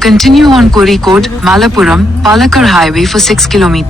Continue on Kozhikode, Malappuram, Palakkad highway for 6 km.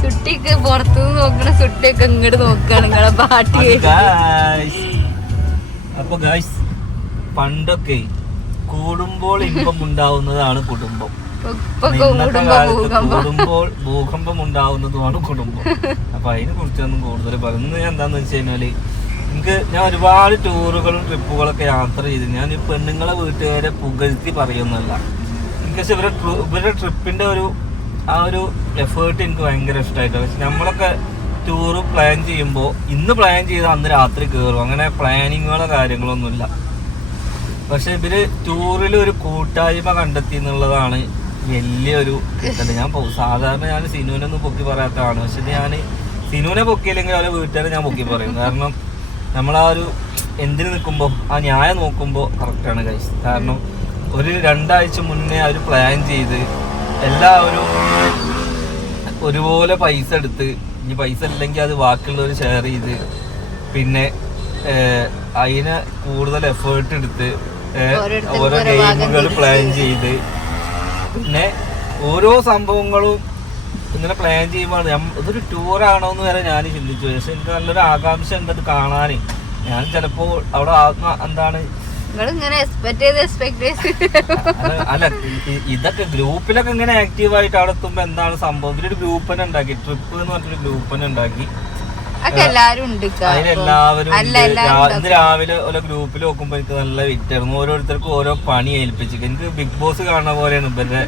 സുട്ടിക്ക് പുറത്തു നോക്കണ സുട്ടിയൊക്കെ ഇങ്ങോട്ട് നോക്കാണ് നിങ്ങളെ പാട്ട്. അപ്പൊ ഗായ്സ്, പണ്ടൊക്കെ കൂടുമ്പോൾ ഇമ്പം ഉണ്ടാവുന്നതാണ് കുടുംബം, ഇന്നത്തെ കാലത്ത് കൂടുമ്പോൾ ഭൂകമ്പം ഉണ്ടാവുന്നതുമാണ് കുടുംബം. അപ്പൊ അതിനെ കുറിച്ചൊന്നും കൂടുതൽ പറയുന്നത് എന്താന്ന് വെച്ച് കഴിഞ്ഞാല്, ഞാൻ ഒരുപാട് ടൂറുകളും ട്രിപ്പുകളൊക്കെ യാത്ര ചെയ്ത് ഞാൻ ഈ പെണ്ണുങ്ങളെ വീട്ടുകാരെ പുകഴ്ത്തി പറയുന്നല്ല. എനിക്ക് ഇവരുടെ ട്രിപ്പിന്റെ ആ ഒരു എഫേർട്ട് എനിക്ക് ഭയങ്കര ഇഷ്ടമായിട്ടാണ്. പക്ഷെ നമ്മളൊക്കെ ടൂറ് പ്ലാൻ ചെയ്യുമ്പോൾ ഇന്ന് പ്ലാൻ ചെയ്ത് അന്ന് രാത്രി കയറും, അങ്ങനെ പ്ലാനിങ്ങുകളോ കാര്യങ്ങളൊന്നുമില്ല. പക്ഷെ ഇവര് ടൂറിൽ ഒരു കൂട്ടായ്മ കണ്ടെത്തി എന്നുള്ളതാണ് വലിയൊരു കിട്ടല്. സാധാരണ ഞാൻ സിനുവിനൊന്നും പൊക്കി പറയാത്തതാണ്, പക്ഷെ ഞാൻ സിനുവിനെ പൊക്കിയില്ലെങ്കിൽ അവരെ വീട്ടുകാരെ ഞാൻ പൊക്കി പറയും. കാരണം നമ്മൾ ആ ഒരു എന്തിനു നിൽക്കുമ്പോൾ ആ ന്യായം നോക്കുമ്പോൾ കറക്റ്റാണ് ഗൈസ്. കാരണം ഒരു 2 ആഴ്ച മുന്നേ അവർ പ്ലാൻ ചെയ്ത് എല്ലാവരും ഒരുപോലെ പൈസ എടുത്ത്, ഇനി പൈസ ഇല്ലെങ്കിൽ അത് ബാക്കിയുള്ളവർ ഷെയർ ചെയ്ത്, പിന്നെ അതിന് കൂടുതൽ എഫേർട്ട് എടുത്ത് ഓരോ ഗെയിമുകൾ പ്ലാൻ ചെയ്ത്, പിന്നെ ഓരോ സംഭവങ്ങളും ഇങ്ങനെ പ്ലാൻ ചെയ്യുമ്പോൾ ഇതൊരു ടൂറാണോ എന്ന് വരെ ഞാൻ ചിന്തിച്ചു. പക്ഷെ എനിക്ക് നല്ലൊരു ആകാംക്ഷ ഉണ്ട് അത് കാണാൻ. ഞാൻ ചിലപ്പോൾ അവിടെ എന്താണ് അല്ല, ഇതൊക്കെ ഗ്രൂപ്പിലൊക്കെ ഇങ്ങനെ ആക്റ്റീവായിട്ട് അവിടെ എത്തുമ്പോ എന്താണ് സംഭവം, ഇതിലൊരു ഗ്രൂപ്പ് തന്നെ ഉണ്ടാക്കി, ട്രിപ്പ് എന്ന് പറഞ്ഞൊരു ഗ്രൂപ്പ് തന്നെ ഉണ്ടാക്കി. അതിലെല്ലാവരും ഇന്ന് രാവിലെ ഓരോ ഗ്രൂപ്പിൽ നോക്കുമ്പോ എനിക്ക് നല്ല വിറ്റായിരുന്നു. ഓരോരുത്തർക്കും ഓരോ പണി ഏൽപ്പിച്ചു. എനിക്ക് ബിഗ് ബോസ് കാണുന്ന പോലെയാണ് ഇവരുടെ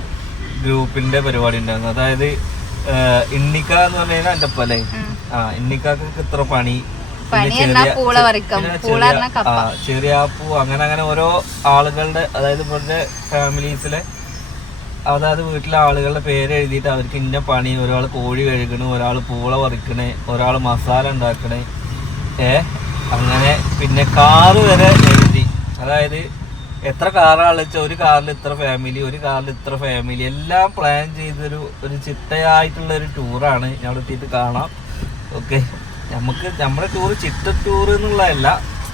ഗ്രൂപ്പിന്റെ പരിപാടി ഉണ്ടായിരുന്നത്. അതായത് ഇണ്ണിക്ക എന്ന് പറഞ്ഞു കഴിഞ്ഞാൽ എന്റെ പോലെ ഇണ്ണിക്കാക്ക് ഇത്ര പണി, ചെറിയാപ്പൂ, അങ്ങനെ ഓരോ ആളുകളുടെ, അതായത് ഇവരുടെ ഫാമിലീസിലെ അതായത് വീട്ടിലെ ആളുകളുടെ പേര് എഴുതിയിട്ട് അവർക്ക് ഇന്ന പണി, ഒരാൾ കോഴി കഴുകണേ, ഒരാൾ പൂള പറിക്കണേ, ഒരാൾ മസാല ഉണ്ടാക്കണേ, അങ്ങനെ പിന്നെ കാറ് വരെ എഴുതി. അതായത് എത്ര കാറാണെന്ന് വെച്ചാൽ ഒരു കാറിൽ ഇത്ര ഫാമിലി, ഒരു കാറിൽ ഇത്ര ഫാമിലി, എല്ലാം പ്ലാൻ ചെയ്തൊരു ചിട്ടയായിട്ടുള്ള ഒരു ടൂറാണ്. ഞാൻ അവിടെ എത്തിയിട്ട് കാണാം. ഓക്കെ, നമ്മുടെ ടൂറ് ചിട്ട ടൂർ എന്നുള്ളതല്ല,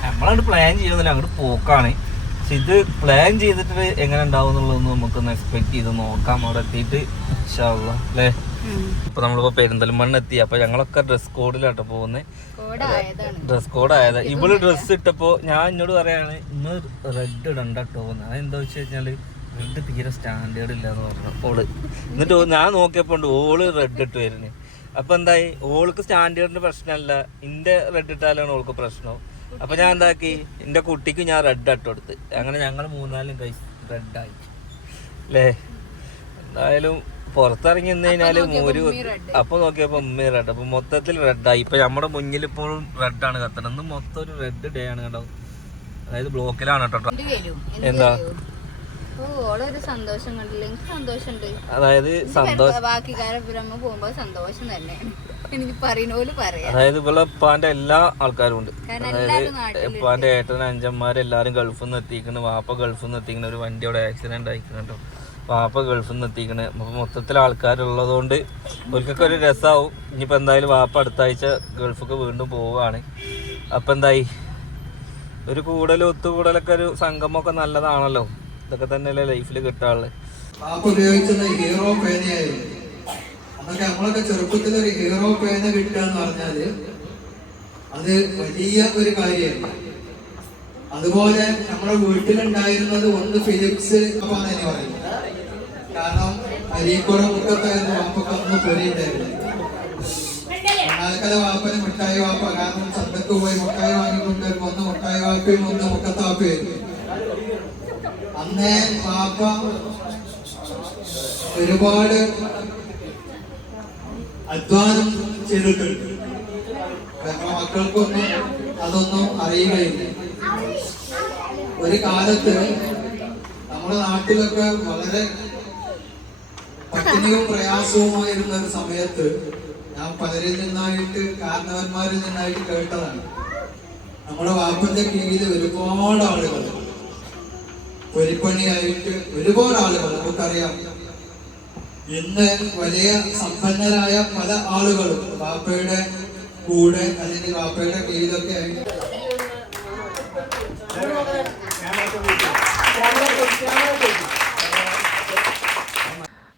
നമ്മളങ്ങോട്ട് പ്ലാൻ ചെയ്യുന്നില്ല, അങ്ങോട്ട് പോക്കാണ്. പക്ഷെ ഇത് പ്ലാൻ ചെയ്തിട്ട് എങ്ങനെ ഉണ്ടാവും എന്നുള്ളതൊന്നും നമുക്കൊന്ന് എക്സ്പെക്ട് ചെയ്ത് നോക്കാം അവിടെ എത്തിയിട്ട് ഇൻഷാ അല്ലാഹ് അല്ലേ. ഇപ്പൊ നമ്മളിപ്പോ പെരിന്തൽമണ്ണ എത്തി. അപ്പൊ ഞങ്ങളൊക്കെ ഡ്രസ് കോഡിലാട്ടോ പോകുന്നത്. ഡ്രസ് കോഡ് ആയതാ. ഇവള് ഡ്രസ്സ് ഇട്ടപ്പോ ഞാൻ എന്നോട് പറയാണ് ഇന്ന് റെഡ് ഇടണ്ട കേട്ടോ. അതെന്താ വെച്ച് കഴിഞ്ഞാല് റെഡ് തീരെ സ്റ്റാൻഡേർഡ് ഇല്ല എന്ന് പറഞ്ഞു ഓള്. എന്നിട്ട് ഞാൻ നോക്കിയപ്പോ ഓള് റെഡ് ഇട്ട് വരുന്നത്. അപ്പൊ എന്തായി, ഓൾക്ക് സ്റ്റാൻഡേർഡിന്റെ പ്രശ്നമല്ല, ഇന്റെ റെഡ് ഇട്ടാലാണ് ഓൾക്ക് പ്രശ്നം. അപ്പൊ ഞാൻ എന്താക്കി, എന്റെ കുട്ടിക്ക് ഞാൻ റെഡ് ഇട്ട് കൊടുത്ത്. അങ്ങനെ ഞങ്ങൾ 3-4 കൈ റെഡായി അല്ലേ. എന്തായാലും പുറത്തിറങ്ങി നിന്ന് കഴിഞ്ഞാല് അപ്പൊ നോക്കിയപ്പോ ഉമ്മ റെഡ്. അപ്പൊ മൊത്തത്തിൽ റെഡായി. ഇപ്പൊ നമ്മുടെ മുന്നിൽ ഇപ്പോഴും റെഡാണ് കത്തണം. ഇന്ന് മൊത്തം ഒരു റെഡ് ഡേ ആണ് കേട്ടോ. അതായത് ബ്ലോക്കിലാണ് കേട്ടോ. എന്താ അതായത് അതായത് ഇവിടെ ഉപ്പാന്റെ എല്ലാ ആൾക്കാരും ഉണ്ട്. അതായത് ഉപ്പാന്റെ ഏട്ടൻ അഞ്ചന്മാരെല്ലാരും ഗൾഫിൽ നിന്ന് എത്തിക്കണ്. വാപ്പ ഗൾഫിൽ നിന്ന് എത്തിക്കണ. ഒരു വണ്ടിയോടെ ആക്സിഡന്റ് ആയിക്കണം കേട്ടോ. വാപ്പ ഗൾഫിൽ നിന്ന് എത്തിക്കണേ. അപ്പൊ മൊത്തത്തിൽ ആൾക്കാരുള്ളത് കൊണ്ട് അവർക്കൊക്കെ ഒരു രസമാവും. ഇനിയിപ്പോ എന്തായാലും വാപ്പ അടുത്ത ആഴ്ച ഗൾഫൊക്കെ വീണ്ടും പോവുകയാണ്. അപ്പൊ എന്തായി, ഒരു ഒത്തുകൂടലൊക്കെ ഒരു സംഗമൊക്കെ നല്ലതാണല്ലോ. ഇതൊക്കെ തന്നെയല്ലേ ലൈഫിൽ കിട്ടാറുള്ളത്. ഉപയോഗിക്കുന്ന ഹീറോ പേനയായിരുന്നു. അന്നൊക്കെ നമ്മളൊക്കെ ചെറുപ്പത്തിലൊരു ഹീറോ പേന കിട്ടുക എന്ന് പറഞ്ഞാല് അത് വലിയ ഒരു കാര്യമാണ്. അതുപോലെ നമ്മുടെ വീട്ടിലുണ്ടായിരുന്നത് ഒന്ന് ഫിലിപ്സ് എന്ന് പറയുന്നത്. കാരണം അരീക്കോട് മുക്കത്തായിരുന്നു വാപ്പൊക്കെ ഒന്ന് പൊരിയുണ്ടായിരുന്നു. മണ്ണാൽക്കര വാപ്പന് മുട്ടായി വാപ്പ. കാരണം ചന്തക്ക് പോയി മുട്ടായി വാങ്ങിക്കൊണ്ടുവരുമ്പോ ഒന്ന് മുട്ടായി വാപ്പയും ഒന്ന് മുക്കത്താപ്പയായിരുന്നു. അന്നേ വാപ്പ ഒരുപാട് അധ്വാനം ചെയ്തിട്ടുണ്ട്. ഞങ്ങളുടെ മക്കൾക്കൊന്നും അതൊന്നും അറിയുകയില്ല. ഒരു കാലത്ത് നമ്മുടെ നാട്ടിലൊക്കെ വളരെ പട്ടിണിയും പ്രയാസവുമായിരുന്ന ഒരു സമയത്ത് ഞാൻ പലരിൽ നിന്നായിട്ട് കാരണവന്മാരിൽ നിന്നായിട്ട് കേട്ടതാണ്. നമ്മുടെ വാപ്പന്റെ കീഴിൽ ഒരുപാട് ആളുകൾ പൊരിപ്പണിയായിട്ട് ഒരുപാട് ആളുകൾ നമുക്കറിയാം. ഇന്ന് വലിയ സമ്പന്നരായ പല ആളുകളും വാപ്പയുടെ കൂടെ അല്ലെങ്കിൽ വാപ്പയുടെ കീഴിലൊക്കെ ആയിട്ട്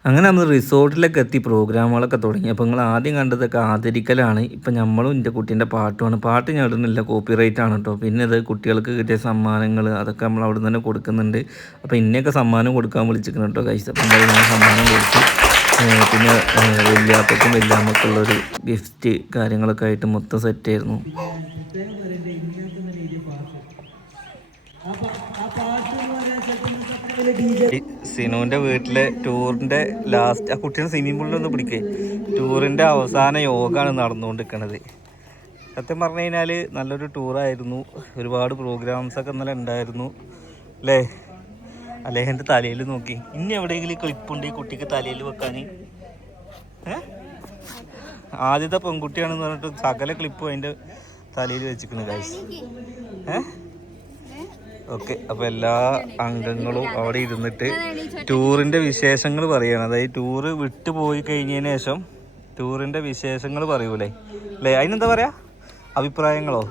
അങ്ങനെ നമ്മൾ റിസോർട്ടിലൊക്കെ എത്തി പ്രോഗ്രാമുകളൊക്കെ തുടങ്ങി. അപ്പോൾ നിങ്ങൾ ആദ്യം കണ്ടതൊക്കെ ആദരിക്കലാണ്. ഇപ്പം നമ്മളും എൻ്റെ കുട്ടീൻ്റെ പാട്ടുമാണ്. പാട്ട് ഞാൻ ഇടുന്നില്ല, കോപ്പിറൈറ്റ് ആണ് കേട്ടോ. പിന്നെ ഇത് കുട്ടികൾക്ക് കിട്ടിയ സമ്മാനങ്ങൾ അതൊക്കെ നമ്മൾ അവിടെ നിന്ന് തന്നെ കൊടുക്കുന്നുണ്ട്. അപ്പോൾ ഇന്നൊക്കെ സമ്മാനം കൊടുക്കാൻ വിളിച്ചിരിക്കണം കേട്ടോ കൈസ്. അപ്പം എന്തായാലും ഞാൻ സമ്മാനം കൊടുത്തു. പിന്നെ വലിയാപ്പക്കും വലിയാമ്മക്കുള്ളൊരു ഗിഫ്റ്റ് കാര്യങ്ങളൊക്കെ ആയിട്ട് മൊത്തം സെറ്റായിരുന്നു. സിനുവിൻ്റെ വീട്ടിലെ ടൂറിൻ്റെ ലാസ്റ്റ് ആ കുട്ടീനെ സ്വിമ്മിംഗ് പൂളിലൊന്ന് പിടിക്കേ. ടൂറിൻ്റെ അവസാന യോഗമാണ് നടന്നുകൊണ്ടിരിക്കണത്. സത്യം പറഞ്ഞു കഴിഞ്ഞാൽ നല്ലൊരു ടൂറായിരുന്നു. ഒരുപാട് പ്രോഗ്രാംസൊക്കെ ഇന്നലെ ഉണ്ടായിരുന്നു അല്ലേ? അല്ലേൻ്റെ തലയിൽ നോക്കി. ഇനി എവിടെയെങ്കിലും ക്ലിപ്പുണ്ട് ഈ കുട്ടിക്ക് തലയിൽ വെക്കാൻ? ആദ്യത്തെ പെൺകുട്ടിയാണെന്ന് പറഞ്ഞിട്ട് സകല ക്ലിപ്പും അതിൻ്റെ തലയിൽ വെച്ചിരിക്കുന്നു ഗൈസ്. ഓക്കെ, അപ്പോൾ എല്ലാ അംഗങ്ങളും അവിടെ ഇരുന്നിട്ട് ടൂറിൻ്റെ വിശേഷങ്ങൾ പറയണം. അതായത് ടൂറ് വിട്ടു പോയി കഴിഞ്ഞതിന് ശേഷം ടൂറിൻ്റെ വിശേഷങ്ങൾ പറയൂലേ അല്ലേ? അതിനെന്താ പറയുക? അഭിപ്രായങ്ങളോ?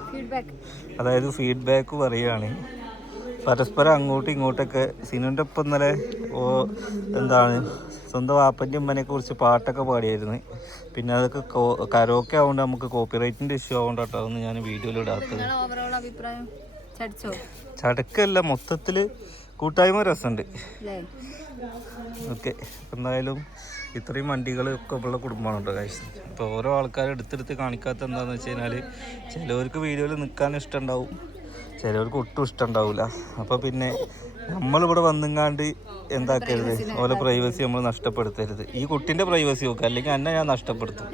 അതായത് ഫീഡ്ബാക്ക് പറയുകയാണ്. പരസ്പരം അങ്ങോട്ടും ഇങ്ങോട്ടൊക്കെ. സിനുവിൻ്റെ ഒപ്പം ഇന്നലെ എന്താണ് സ്വന്തം വാപ്പൻ്റെ ഉമ്മനെ കുറിച്ച് പാട്ടൊക്കെ പാടിയായിരുന്നു. പിന്നെ അതൊക്കെ കരോക്കെ ആവുകൊണ്ട് നമുക്ക് കോപ്പിറൈറ്റിൻ്റെ ഇഷ്യൂ ആവുകൊണ്ടാട്ടോ അതൊന്നും ഞാൻ വീഡിയോയിൽ ഇടാത്തത്. ചടക്കല്ല, മൊത്തത്തിൽ കൂട്ടായ്മ രസമുണ്ട്. ഓക്കെ, എന്തായാലും ഇത്രയും വണ്ടികളൊക്കെ ഉള്ള കുടുംബമാണ് കേട്ടോ കാഴ്ച. അപ്പോൾ ഓരോ ആൾക്കാർ എടുത്തെടുത്ത് കാണിക്കാത്ത എന്താണെന്ന് വെച്ച് കഴിഞ്ഞാൽ ചിലവർക്ക് വീഡിയോയിൽ നിൽക്കാൻ ഇഷ്ടമുണ്ടാവും, ചിലവർക്ക് ഒട്ടും ഇഷ്ടമുണ്ടാവില്ല. അപ്പോൾ പിന്നെ നമ്മളിവിടെ വന്നുങ്ങാണ്ട് എന്താക്കരുത്, ഓരോ പ്രൈവസി നമ്മൾ നഷ്ടപ്പെടുത്തരുത്. ഈ കുട്ടീൻ്റെ പ്രൈവസി നോക്കുക, അല്ലെങ്കിൽ എന്നെ ഞാൻ നഷ്ടപ്പെടുത്തും.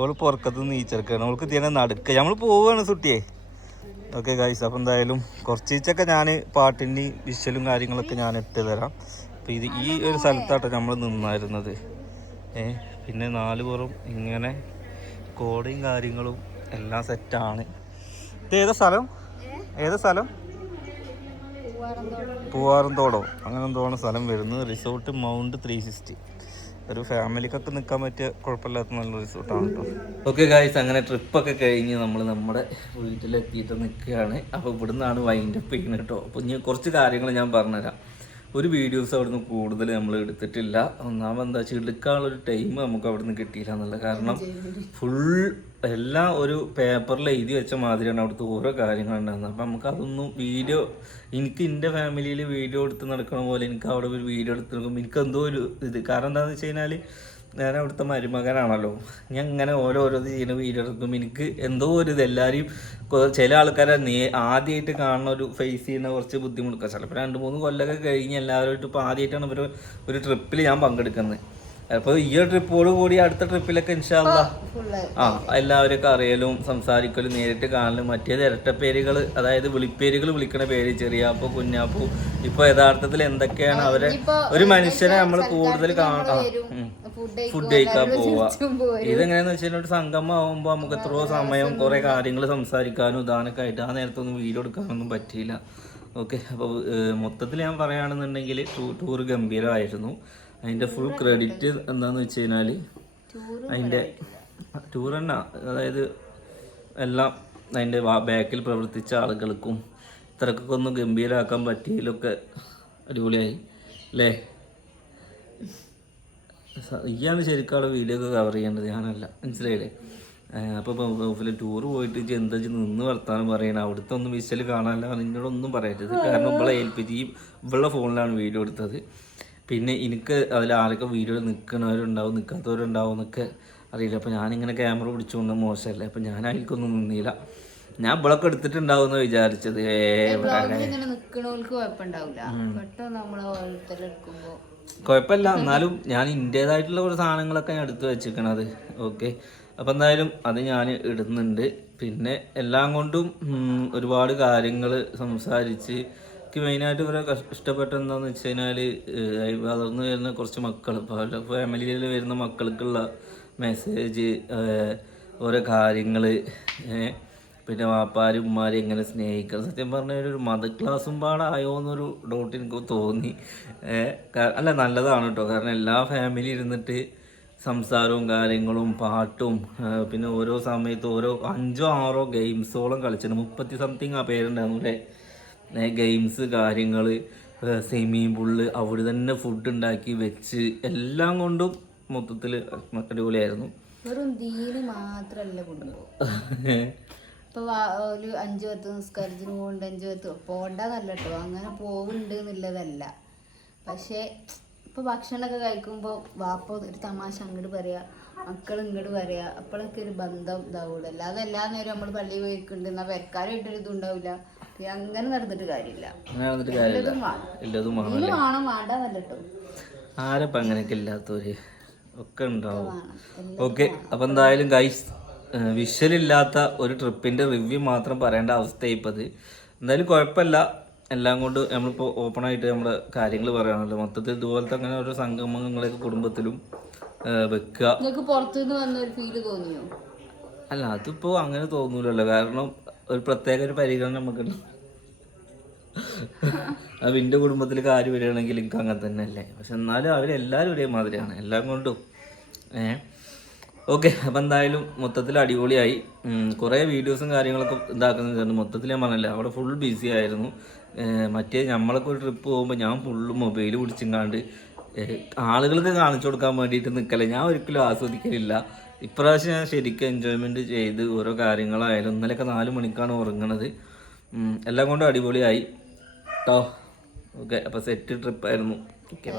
ഓൾ പുറക്കത്ത് നീച്ചെടുക്കുകയാണ്, ഓൾക്ക് തീരെ നടുക്കുക. നമ്മൾ പോവുകയാണ് സുട്ടിയെ. ഓക്കെ ഗൈസ്, അപ്പോൾ എന്തായാലും കുറച്ചൊക്കെ ഞാൻ പാട്ടിൻ്റെ വിഷ്വലും കാര്യങ്ങളൊക്കെ ഞാൻ ഇട്ട് തരാം. അപ്പോൾ ഈ ഒരു സ്ഥലത്താട്ടോ നമ്മൾ നിന്നായിരുന്നത്. പിന്നെ 4 പുറം ഇങ്ങനെ കോടയും കാര്യങ്ങളും എല്ലാം സെറ്റാണ്. ഇത് ഏതാ സ്ഥലം? പൂവാറന്തോടോ അങ്ങനെ എന്തോണം സ്ഥലം വരുന്നത്. Resort mount 360. ഒരു ഫാമിലിക്കൊക്കെ നിൽക്കാൻ പറ്റിയ കുഴപ്പമില്ലാത്ത നല്ല റിസോർട്ടാണ് കേട്ടോ. ഓക്കെ ഗായ്സ്, അങ്ങനെ ട്രിപ്പൊക്കെ കഴിഞ്ഞ് നമ്മൾ നമ്മുടെ വീട്ടിലെത്തിയിട്ട് നിൽക്കുകയാണ്. അപ്പോൾ ഇവിടുന്നാണ് വൈൻഡപ്പ് ചെയ്യുന്നത് കേട്ടോ. അപ്പോൾ ഇനി കുറച്ച് കാര്യങ്ങൾ ഞാൻ പറഞ്ഞുതരാം. ഒരു വീഡിയോസ് അവിടുന്ന് കൂടുതൽ നമ്മൾ എടുത്തിട്ടില്ല. ഒന്നാമത് എന്താ വെച്ചാൽ എടുക്കാനുള്ളൊരു ടൈം നമുക്ക് അവിടുന്ന് കിട്ടിയില്ല എന്നുള്ള കാരണം ഫുൾ എല്ലാം ഒരു പേപ്പറിൽ എഴുതി വെച്ച മാതിരിയാണ് അവിടുത്തെ ഓരോ കാര്യങ്ങളുണ്ടാകുന്നത്. അപ്പം നമുക്ക് അതൊന്നും എനിക്ക് എൻ്റെ ഫാമിലിയിൽ വീഡിയോ എടുത്ത് നടക്കണ പോലെ എനിക്ക് അവിടെ ഒരു വീഡിയോ എടുത്ത് നടക്കുമ്പോൾ എനിക്ക് എന്തോ ഒരു ഇത്. കാരണം എന്താണെന്ന് വെച്ച് കഴിഞ്ഞാൽ ഞാൻ അവിടുത്തെ മരുമകനാണല്ലോ. ഞാൻ ഇങ്ങനെ ഓരോരോ ചെയ്യുന്ന വീഡിയോ എടുക്കുമ്പോൾ എനിക്ക് എന്തോ ഒരു ഇത്. എല്ലാവരെയും ചില ആൾക്കാരെ ആദ്യമായിട്ട് കാണുന്ന ഒരു ഫേസ് ചെയ്യുന്ന കുറച്ച് ബുദ്ധിമുട്ടൊക്കെ. ചിലപ്പോൾ 2-3 കൊല്ലമൊക്കെ കഴിഞ്ഞ് എല്ലാവരുമായിട്ട് ഇപ്പോൾ ആദ്യമായിട്ടാണ് ഒരു ട്രിപ്പിൽ ഞാൻ പങ്കെടുക്കുന്നത്. അപ്പോൾ ഈ ഒരു ട്രിപ്പോട് കൂടി അടുത്ത ട്രിപ്പിലൊക്കെ ഇൻഷാ അല്ലാഹ് എല്ലാവരെയൊക്കെ അറിയലും സംസാരിക്കലും നേരിട്ട് കാണലും. മറ്റേത് ഇരട്ടപ്പേരുകൾ, അതായത് വിളിപ്പേരുകൾ വിളിക്കണ പേര് ചെറിയാപ്പൂ, കുഞ്ഞാപ്പൂ. ഇപ്പോൾ യഥാർത്ഥത്തിൽ എന്തൊക്കെയാണ് അവരെ ഒരു മനുഷ്യനെ നമ്മൾ കൂടുതൽ കാണാം. ഫുഡ് കഴിക്കാൻ പോവുക. ഇതെങ്ങനെയാന്ന് വെച്ചാൽ ഒരു സംഗമം ആകുമ്പോൾ നമുക്ക് എത്രയോ സമയം കുറേ കാര്യങ്ങൾ സംസാരിക്കാനും ഇതാനൊക്കെ ആയിട്ട് ആ നേരത്തൊന്നും വീഡിയോ എടുക്കാനൊന്നും പറ്റിയില്ല. ഓക്കെ, അപ്പോൾ മൊത്തത്തിൽ ഞാൻ പറയുകയാണെന്നുണ്ടെങ്കിൽ ടൂർ ഗംഭീരമായിരുന്നു. അതിൻ്റെ ഫുൾ ക്രെഡിറ്റ് എന്താണെന്ന് വെച്ച് കഴിഞ്ഞാൽ അതിൻ്റെ ടൂർ തന്നെ, അതായത് എല്ലാം അതിൻ്റെ ബാക്കിൽ പ്രവർത്തിച്ച ആളുകൾക്കും ഇത്രക്കൊക്കെ ഒന്ന് ഗംഭീരമാക്കാൻ പറ്റിയതിലൊക്കെ അടിപൊളിയായി അല്ലേ? ഈയാണ് ശരിക്കും അവിടെ വീഡിയോ ഒക്കെ കവർ ചെയ്യേണ്ടത്, ഞാനല്ല. മനസ്സിലായില്ലേ? അപ്പോൾ ഗൾഫിൽ ടൂർ പോയിട്ട് എന്താ നിന്ന് വർത്താനം പറയണം. അവിടുത്തെ ഒന്നും വിഷ്വൽ കാണാനല്ല, നിന്നോടൊന്നും പറയരുത്. കാരണം ഇവളെ ഏൽപ്പിച്ച് ഇവളുടെ ഫോണിലാണ് വീഡിയോ എടുത്തത്. പിന്നെ എനിക്ക് അതിൽ ആരൊക്കെ വീഡിയോ നിൽക്കുന്നവരുണ്ടാവും നിൽക്കാത്തവരുണ്ടാവും എന്നൊക്കെ അറിയില്ല. അപ്പോൾ ഞാനിങ്ങനെ ക്യാമറ പിടിച്ചുകൊണ്ട് മോശമല്ലേ, അപ്പോൾ ഞാൻ അതിൽക്കൊന്നും നിന്നില്ല. ഞാൻ ഇവളൊക്കെ എടുത്തിട്ടുണ്ടാവും എന്ന് വിചാരിച്ചത്. കുഴപ്പമില്ല. എന്നാലും ഞാൻ എൻ്റേതായിട്ടുള്ള കുറച്ച് സാധനങ്ങളൊക്കെ ഞാൻ എടുത്ത് വെച്ചിരിക്കണത്. ഓക്കെ, അപ്പം എന്തായാലും അത് ഞാൻ ഇടുന്നുണ്ട്. പിന്നെ എല്ലാം കൊണ്ടും ഒരുപാട് കാര്യങ്ങൾ സംസാരിച്ച് എനിക്ക് മെയിനായിട്ട് ഇവരെ ഇഷ്ടപ്പെട്ട എന്താണെന്ന് വെച്ച് കഴിഞ്ഞാൽ വളർന്നു വരുന്ന കുറച്ച് മക്കൾ, ഫാമിലിയിൽ വരുന്ന മക്കൾക്കുള്ള മെസ്സേജ്, ഓരോ കാര്യങ്ങൾ, പിന്നെ വാപ്പാരും ഉമ്മാരും എങ്ങനെ സ്നേഹിക്കണം. സത്യം പറഞ്ഞാൽ ഒരു മദർ ക്ലാസ്സും പാടായോ എന്നൊരു ഡൗട്ട് എനിക്ക് തോന്നി. അല്ല, നല്ലതാണ് കേട്ടോ. കാരണം എല്ലാ ഫാമിലി ഇരുന്നിട്ട് സംസാരവും കാര്യങ്ങളും പാട്ടും പിന്നെ ഓരോ സമയത്ത് ഓരോ 5-6 ഗെയിംസോളം കളിച്ചിട്ടുണ്ട്. 30 സംതിങ് ആ പേരുണ്ടായിരുന്നു അല്ലേ. ഗെയിംസ്, കാര്യങ്ങൾ, സ്വിമ്മിങ് പൂളിൽ അവിടെ തന്നെ ഫുഡ് ഉണ്ടാക്കി വെച്ച് എല്ലാം കൊണ്ടും മൊത്തത്തിൽ അടിപൊളിയായിരുന്നു. വെറും ദീന് മാത്രല്ല കുടുംബം. ഇപ്പൊ ഒരു 5 വത്ത് നിസ്കാരത്തിന് പോകണ്ട, 5 വത്ത് പോണ്ടെന്നല്ല കേട്ടോ, അങ്ങനെ പോകുന്നുണ്ട് എന്നുള്ളതല്ല. പക്ഷെ ഇപ്പൊ ഭക്ഷണമൊക്കെ കഴിക്കുമ്പോ വാപ്പ ഒരു തമാശ അങ്ങോട്ട് പറയാ, മക്കൾ ഇങ്ങോട്ട് പറയാ, അപ്പോഴൊക്കെ ഒരു ബന്ധം ഇതാവുള്ളൂ. അല്ലാതെ എല്ലാ നേരം നമ്മൾ പള്ളിയിൽ പോയിട്ടുണ്ട് എന്നാ വെക്കാനായിട്ടൊരു ഇതും ഉണ്ടാവില്ല. അങ്ങനെ നടന്നിട്ട് കാര്യമില്ല. വേണം വേണ്ടെന്നല്ല കേട്ടോ. ആരപ്പം അങ്ങനെയൊക്കെ ഇല്ലാത്തവര് ഒക്കെ ഉണ്ടാവും. ഓക്കെ, അപ്പം എന്തായാലും ഗൈസ്, വിഷ്വലില്ലാത്ത ഒരു ട്രിപ്പിൻ്റെ റിവ്യൂ മാത്രം പറയേണ്ട അവസ്ഥയായിപ്പത്. എന്തായാലും കുഴപ്പമില്ല. എല്ലാം കൊണ്ട് നമ്മളിപ്പോൾ ഓപ്പണായിട്ട് നമ്മുടെ കാര്യങ്ങൾ പറയുകയാണല്ലോ. മൊത്തത്തിൽ ഇതുപോലത്തെ അങ്ങനെ ഓരോ സംഗമങ്ങളൊക്കെ കുടുംബത്തിലും വെക്കുക. പുറത്തുനിന്ന് വന്നൊരു ഫീല് തോന്നിയോ? അല്ല, അതിപ്പോൾ അങ്ങനെ തോന്നൂലല്ലോ. കാരണം ഒരു പ്രത്യേക ഒരു പരിഗണന നമുക്കുണ്ട്. അത് എൻ്റെ കുടുംബത്തിൽ കാര്യം വരികയാണെങ്കിൽ എനിക്ക് അങ്ങനെ തന്നെ അല്ലേ. പക്ഷെ എന്നാലും അവരെല്ലാവരും ഒരേ മാതിരിയാണ് എല്ലാം കൊണ്ടും. ഓക്കെ, അപ്പം എന്തായാലും മൊത്തത്തിൽ അടിപൊളിയായി. കുറേ വീഡിയോസും കാര്യങ്ങളൊക്കെ ഇതാക്കുന്നത് മൊത്തത്തിൽ ഞാൻ പറഞ്ഞില്ല, അവിടെ ഫുൾ ബിസി ആയിരുന്നു. മറ്റേ നമ്മളൊക്കെ ഒരു ട്രിപ്പ് പോകുമ്പോൾ ഞാൻ ഫുള്ള് മൊബൈൽ പിടിച്ചിങ്ങാണ്ട് ആളുകൾക്ക് കാണിച്ചു കൊടുക്കാൻ വേണ്ടിയിട്ട് നിൽക്കല്ലേ. ഞാൻ ഒരിക്കലും ആസ്വദിക്കലില്ല. ഇപ്രാവശ്യം ഞാൻ ശരിക്കും എൻജോയ്മെൻറ്റ് ചെയ്ത് ഓരോ കാര്യങ്ങളായാലും. ഇന്നലെയൊക്കെ 4 മണിക്കാണ് ഉറങ്ങണത്. എല്ലാം കൊണ്ടും അടിപൊളിയായി കേട്ടോ. ഓക്കെ, അപ്പോൾ സെറ്റ് ട്രിപ്പായിരുന്നു. ഓക്കെ.